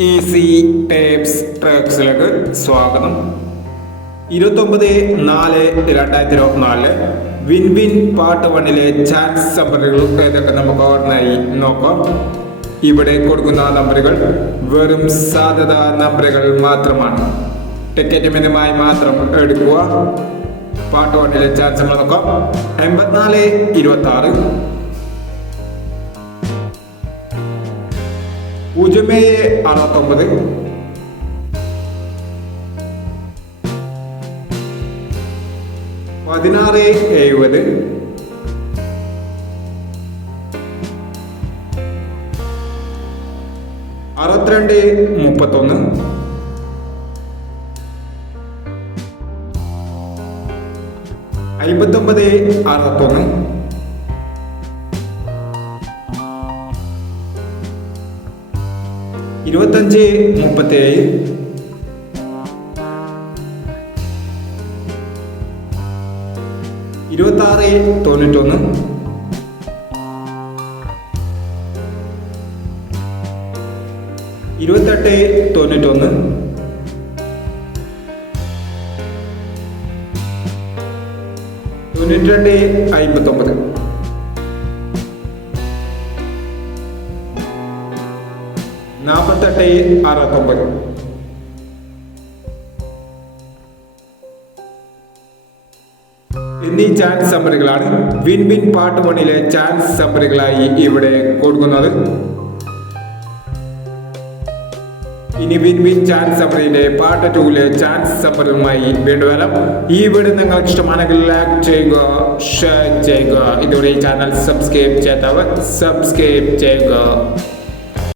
Easy tapes ട്രാക്സിലേക്ക് സ്വാഗതം. 29/4/2024 win Win part 1 chance നമ്പറുകൾ ഏതൊക്കെ നമുക്ക് ഓർമ്മയായി നോക്കാം. ഇവിടെ കൊടുക്കുന്ന നമ്പറുകൾ വെറും സാധ്യത നമ്പറുകൾ മാത്രമാണ്. ടിക്കറ്റ് മിതമായി മാത്രം എടുക്കുക. പാർട്ട് 1 ചാൻസ് നമ്മൾ നോക്കാം. 84-26, 0-69, 16-70, 62-31, 59-61, 25-37, 26-91, 28-91, 92-59. നാൽപ്പത്തെട്ട് 69. എന്നീ ചാൻസ് നമ്പറുകളാണ് വിൻ വിൻ പാർട്ട് 1 ചാൻസ് നമ്പറുകളായി ഇവിടെ കൊടുക്കുന്നത്. ഇനി വിൻ വിൻ ചാൻസ് നമ്പറിന്റെ പാർട്ട് 2 ചാൻസ് നമ്പറുമായി വീണ്ടും വരാം. ഈ വീഡിയോ നിങ്ങൾക്ക് ഇഷ്ടമാണെങ്കിൽ ലൈക്ക് ചെയ്യുക, ഷെയർ ചെയ്യുക. ഇതുവരെ ഈ ചാനൽ സബ്സ്ക്രൈബ് ചെയ്യാത്തവർ സബ്സ്ക്രൈബ് ചെയ്യുക.